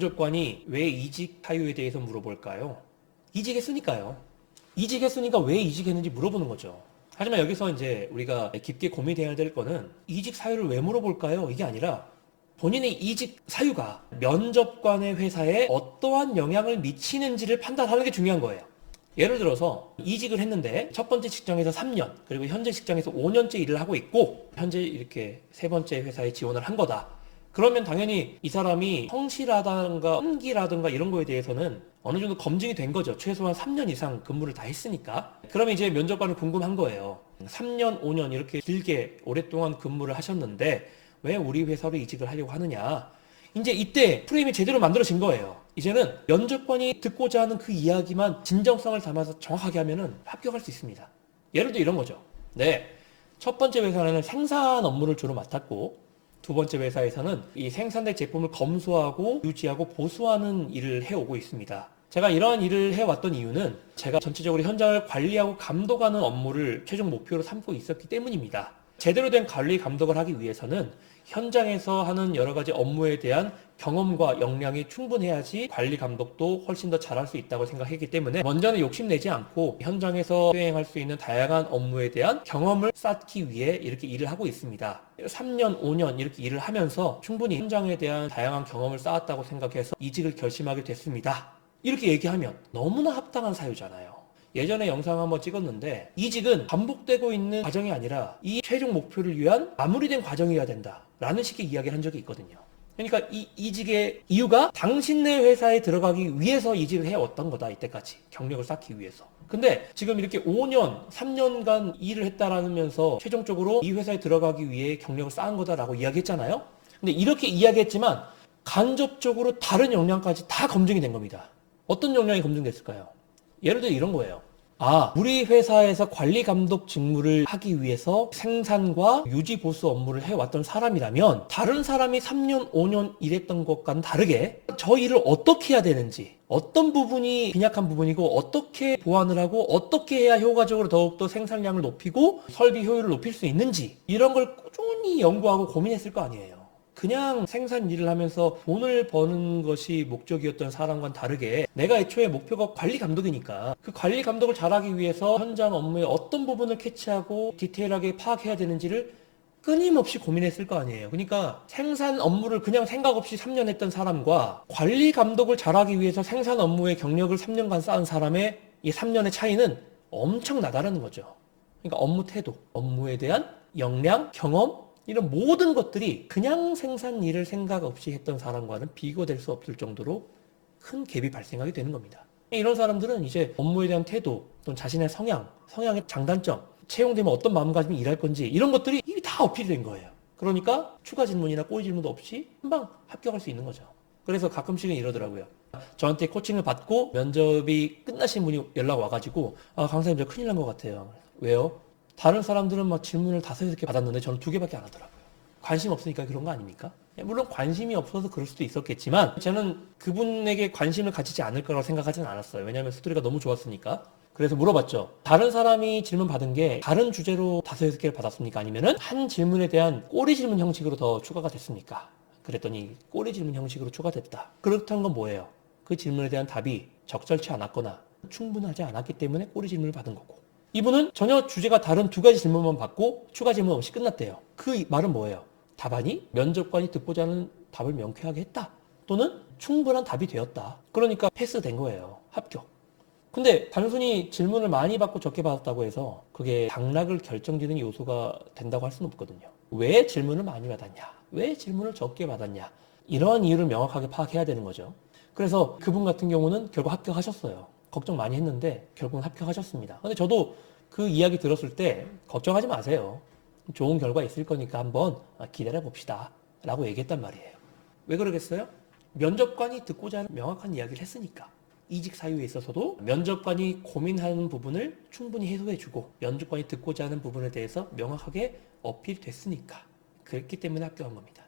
면접관이 왜 이직 사유에 대해서 물어볼까요? 이직했으니까요. 이직했으니까 왜 이직했는지 물어보는 거죠. 하지만 여기서 이제 우리가 깊게 고민해야 될 거는 이직 사유를 왜 물어볼까요? 이게 아니라 본인의 이직 사유가 면접관의 회사에 어떠한 영향을 미치는지를 판단하는 게 중요한 거예요. 예를 들어서 이직을 했는데 첫 번째 직장에서 3년, 그리고 현재 직장에서 5년째 일을 하고 있고 현재 이렇게 세 번째 회사에 지원을 한 거다. 그러면 당연히 이 사람이 성실하다든가 hon기라든가 이런 거에 대해서는 어느 정도 검증이 된 거죠. 최소한 3년 이상 근무를 다 했으니까. 그러면 이제 면접관은 궁금한 거예요. 3년, 5년 이렇게 길게 오랫동안 근무를 하셨는데 왜 우리 회사로 이직을 하려고 하느냐. 이제 이때 프레임이 제대로 만들어진 거예요. 이제는 면접관이 듣고자 하는 그 이야기만 진정성을 담아서 정확하게 하면은 합격할 수 있습니다. 예를 들어 이런 거죠. 네. 첫 번째 회사는 생산 업무를 주로 맡았고 두 번째 회사에서는 이 생산된 제품을 검수하고 유지하고 보수하는 일을 해오고 있습니다. 제가 이러한 일을 해왔던 이유는 제가 전체적으로 현장을 관리하고 감독하는 업무를 최종 목표로 삼고 있었기 때문입니다. 제대로 된 관리 감독을 하기 위해서는 현장에서 하는 여러 가지 업무에 대한 경험과 역량이 충분해야지 관리 감독도 훨씬 더 잘할 수 있다고 생각했기 때문에 먼저는 욕심내지 않고 현장에서 수행할 수 있는 다양한 업무에 대한 경험을 쌓기 위해 이렇게 일을 하고 있습니다. 3년, 5년 이렇게 일을 하면서 충분히 현장에 대한 다양한 경험을 쌓았다고 생각해서 이직을 결심하게 됐습니다. 이렇게 얘기하면 너무나 합당한 사유잖아요. 예전에 영상 한번 찍었는데 이직은 반복되고 있는 과정이 아니라 이 최종 목표를 위한 마무리된 과정이어야 된다 라는 식의 이야기를 한 적이 있거든요. 그러니까 이 이직의 이유가 당신네 회사에 들어가기 위해서 이직을 해왔던 거다. 이때까지 경력을 쌓기 위해서. 근데 지금 이렇게 5년, 3년간 일을 했다라면서 최종적으로 이 회사에 들어가기 위해 경력을 쌓은 거다라고 이야기했잖아요. 근데 이렇게 이야기했지만 간접적으로 다른 역량까지 다 검증이 된 겁니다. 어떤 역량이 검증됐을까요? 예를 들어 이런 거예요. 우리 회사에서 관리 감독 직무를 하기 위해서 생산과 유지 보수 업무를 해왔던 사람이라면 다른 사람이 3년, 5년 일했던 것과는 다르게 저 일을 어떻게 해야 되는지, 어떤 부분이 빈약한 부분이고 어떻게 보완을 하고 어떻게 해야 효과적으로 더욱더 생산량을 높이고 설비 효율을 높일 수 있는지 이런 걸 꾸준히 연구하고 고민했을 거 아니에요. 그냥 생산 일을 하면서 돈을 버는 것이 목적이었던 사람과는 다르게 내가 애초에 목표가 관리 감독이니까 그 관리 감독을 잘하기 위해서 현장 업무의 어떤 부분을 캐치하고 디테일하게 파악해야 되는지를 끊임없이 고민했을 거 아니에요. 그러니까 생산 업무를 그냥 생각 없이 3년 했던 사람과 관리 감독을 잘하기 위해서 생산 업무의 경력을 3년간 쌓은 사람의 이 3년의 차이는 엄청나다라는 거죠. 그러니까 업무 태도, 업무에 대한 역량, 경험 이런 모든 것들이 그냥 생산 일을 생각 없이 했던 사람과는 비교될 수 없을 정도로 큰 갭이 발생하게 되는 겁니다. 이런 사람들은 이제 업무에 대한 태도, 또는 자신의 성향의 장단점, 채용되면 어떤 마음가짐이 일할 건지 이런 것들이 이미 다 어필이 된 거예요. 그러니까 추가 질문이나 꼬리 질문도 없이 금방 합격할 수 있는 거죠. 그래서 가끔씩은 이러더라고요. 저한테 코칭을 받고 면접이 끝나신 분이 연락 와가지고 강사님 저 큰일 난 것 같아요. 왜요? 다른 사람들은 막 질문을 5-6개 받았는데 저는 2개밖에 안 하더라고요. 관심 없으니까 그런 거 아닙니까? 물론 관심이 없어서 그럴 수도 있었겠지만 저는 그분에게 관심을 가지지 않을 거라고 생각하지는 않았어요. 왜냐하면 스토리가 너무 좋았으니까. 그래서 물어봤죠. 다른 사람이 질문 받은 게 다른 주제로 5-6개를 받았습니까? 아니면은 한 질문에 대한 꼬리 질문 형식으로 더 추가가 됐습니까? 그랬더니 꼬리 질문 형식으로 추가됐다. 그렇다는 건 뭐예요? 그 질문에 대한 답이 적절치 않았거나 충분하지 않았기 때문에 꼬리 질문을 받은 거고. 이분은 전혀 주제가 다른 2가지 질문만 받고 추가 질문 없이 끝났대요. 그 말은 뭐예요? 답안이 면접관이 듣고자 하는 답을 명쾌하게 했다. 또는 충분한 답이 되었다. 그러니까 패스된 거예요. 합격. 근데 단순히 질문을 많이 받고 적게 받았다고 해서 그게 당락을 결정짓는 요소가 된다고 할 수는 없거든요. 왜 질문을 많이 받았냐? 왜 질문을 적게 받았냐? 이러한 이유를 명확하게 파악해야 되는 거죠. 그래서 그분 같은 경우는 결국 합격하셨어요. 걱정 많이 했는데 결국은 합격하셨습니다. 근데 저도 그 이야기 들었을 때 걱정하지 마세요. 좋은 결과 있을 거니까 한번 기다려 봅시다 라고 얘기했단 말이에요. 왜 그러겠어요? 면접관이 듣고자 하는 명확한 이야기를 했으니까. 이직 사유에 있어서도 면접관이 고민하는 부분을 충분히 해소해주고 면접관이 듣고자 하는 부분에 대해서 명확하게 어필됐으니까. 그랬기 때문에 합격한 겁니다.